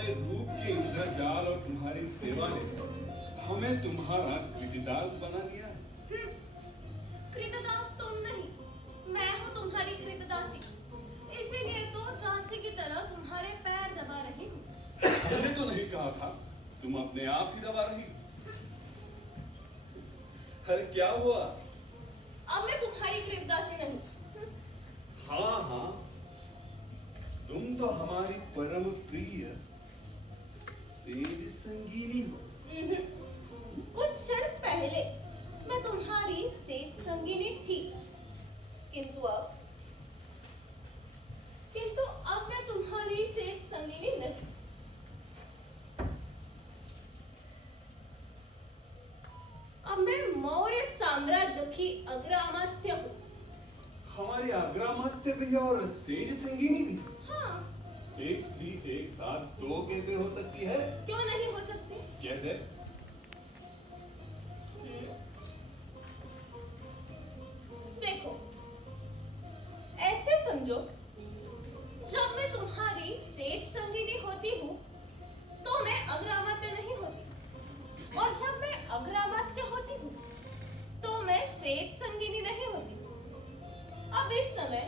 तुम्हारे रूप के इंद्रजाल और तुम्हारी सेवा ने हमें तुम्हारा कृतदास बना दिया है। कृतदास तुम नहीं, मैं हूँ तुम्हारी कृतदासी। इसीलिए तो दासी की तरह तुम्हारे पैर दबा रही हूँ। मैंने तो नहीं कहा था, तुम अपने आप ही दबा रही। अरे क्या हुआ? अब मैं तुम्हारी कृतदासी नहीं। हाँ हाँ, तुम तो हमारी परम प्रिय सेज संगीनी हो। कुछ क्षण पहले मैं तुम्हारी सेज संगिनी थी, किंतु अब मैं तुम्हारी सेज संगिनी नहीं। अब मैं मौर्य साम्राज्य की अग्रामात्य हूँ। हमारी अग्रामात्य भी और सेज संगीनी भी। हाँ। एक स्त्री एक साथ दो कैसे हो सकती है? क्यों नहीं हो सकती? कैसे? देखो, ऐसे समझो, जब मैं तुम्हारी सेज संगिनी होती हूँ तो मैं अग्रामात्य नहीं होती, और जब मैं अग्रामात्य होती हूँ तो मैं सेज संगिनी नहीं होती। अब इस समय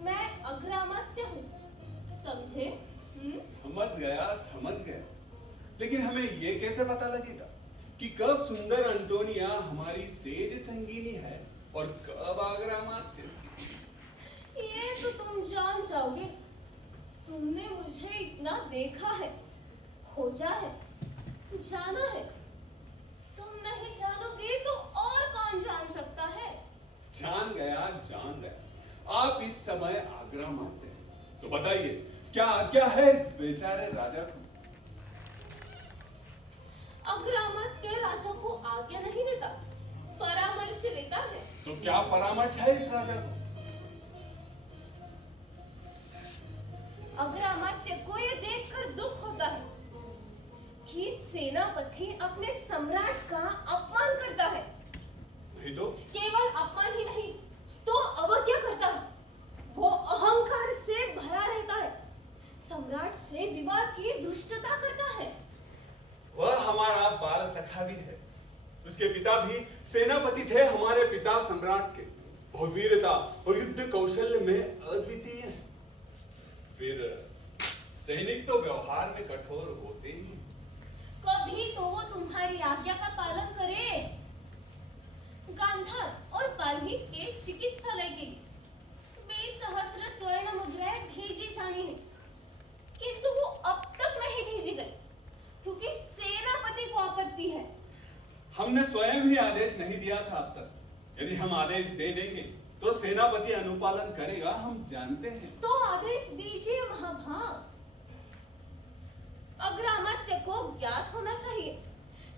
मैं अग्रामात्य हूँ, समझे? समझ गया। लेकिन हमें ये कैसे पता लगेगा कि कब सुंदर अंटोनिया हमारी सेज संगीनी है और कब अग्रामात्य? ये तो तुम जान जाओगे। तुमने मुझे इतना देखा है, खोजा है, जाना है। तुम नहीं जानोगे तो और कौन जान सकता है? जान गया। आप इस समय अग्रामात्य हैं। तो बताइए, क्या आज्ञा है इस बेचारे राजा को? अग्रामात्य राजा को आज्ञा नहीं देता, परामर्श देता है। तो क्या परामर्श है इस राजा को? अग्रामात्य को ये देखकर दुख होता है कि सेनापति अपने सम्राट का अपमान करता है। नहीं तो? केवल अपमान ही नहीं, तो अवज्ञा करता है। वो अहंकार से भरा रहता है, सम्राट से विवाद की दुष्टता करता है। वह हमारा बाल सखा भी है। उसके पिता भी सेनापति थे, हमारे पिता सम्राट के। वह वीरता और युद्ध कौशल्य में अद्वितीय है। फिर सैनिक तो व्यवहार में कठोर होते ही। कभी तो वो तुम्हारी आज्ञा का पालन करे। गांधार और बाल्मीकि के चिकित्सालय के लिए 20,000 स्वर्ण मुद्राएं भेजी जानी है, किंतु वो अब तक नहीं भेजी गई क्योंकि सेनापति को आपत्ति है। हमने स्वयं ही आदेश नहीं दिया था अब तक। यदि हम आदेश दे देंगे तो सेनापति अनुपालन करेगा, हम जानते हैं। तो आदेश दीजिए महाभाग। अग्रामात्य को ज्ञात होना चाहिए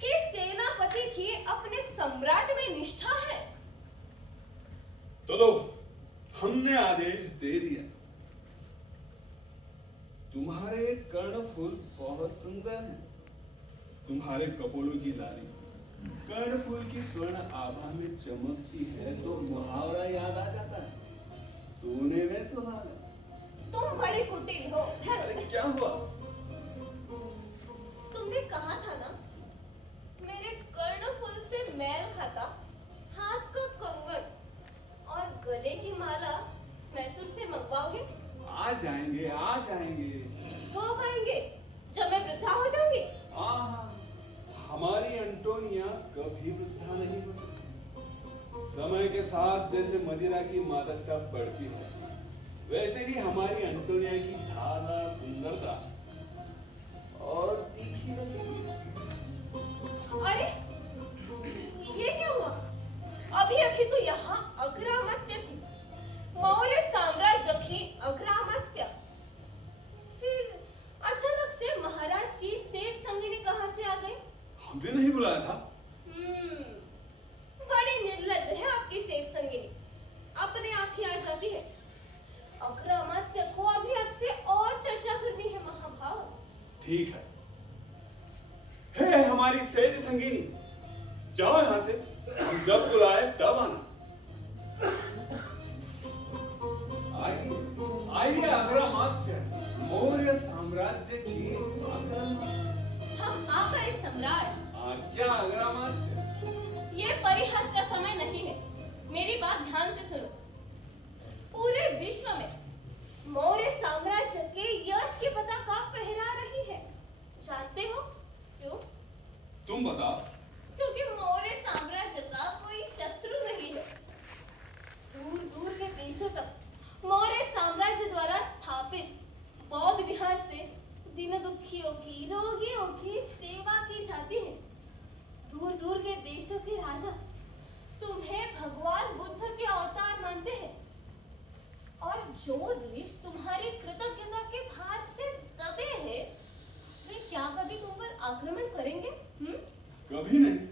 कि सेनापति की अपने सम्राट में निष्ठा है। तो लो, हमने आदेश दे दिया। तुम्हारे कर्णफूल बहुत सुंदर हैं। तुम्हारे कपोलों की लाली कर्णफूल की स्वर्ण आभा में चमकती है तो मुहावरा याद आ जाता है, सोने में सुहागा। तुम बड़े कुटिल हो। अरे क्या हुआ? तुमने कहा था ना, मेरे कर्णफूल से मैल खाता हाथ का कंगन और गले की माला मैसूर से मंगवाओगे? आ जाएंगे। कब आएंगे? जब मैं वृद्धा हो जाऊंगी? हमारी अंटोनिया कभी वृद्धा नहीं हो सकती। समय के साथ जैसे मदिरा की मादकता बढ़ती है, वैसे ही हमारी अंटोनिया की धारदार सुंदरता और तीखी रचना। अरे ये क्या हुआ? अभी तो यहाँ अग्रामात्य थी, मौर्य साम्राज्य की अग्रामात्य। फिर अचानक से महाराज की सेज संगिनी कहाँ से आ गई? हमने नहीं बुलाया था। बड़ी निर्लज है आपकी सेज संगिनी, अपने आप ही आ जाती है। अग्रामात्य को अभी आपसे और चर्चा करनी है महाभाव। ठीक है। हे हमारी सेज संगिनी, जाओ यहाँ से। हम जब बुलाए तब आना। आइए अग्रामात्य, मौर्य साम्राज्य की हम आपका इस सम्राट आज्ञा अग्रामात्य। ये परिहास का समय नहीं है। मेरी बात ध्यान से सुनो। पूरे विश्व में मौर्य साम्राज्य के यश की पताका फहरा रही है। जानते हो क्यों? तुम बताओ। क्योंकि मौर्य साम्राज्य का कोई शत्रु नहीं है। दूर दूर के देशों तक मौर्य साम्राज्य द्वारा स्थापित बौद्ध विहार से दीन दुखियों की, रोगियों की सेवा की जाती है। दूर दूर के देशों के राजा तुम्हें भगवान बुद्ध के अवतार मानते हैं। और जो देश तुम्हारी कृतज्ञता के भार से दबे हैं, वे क्या कभी तुम पर आक्रमण करेंगे? कभी नहीं।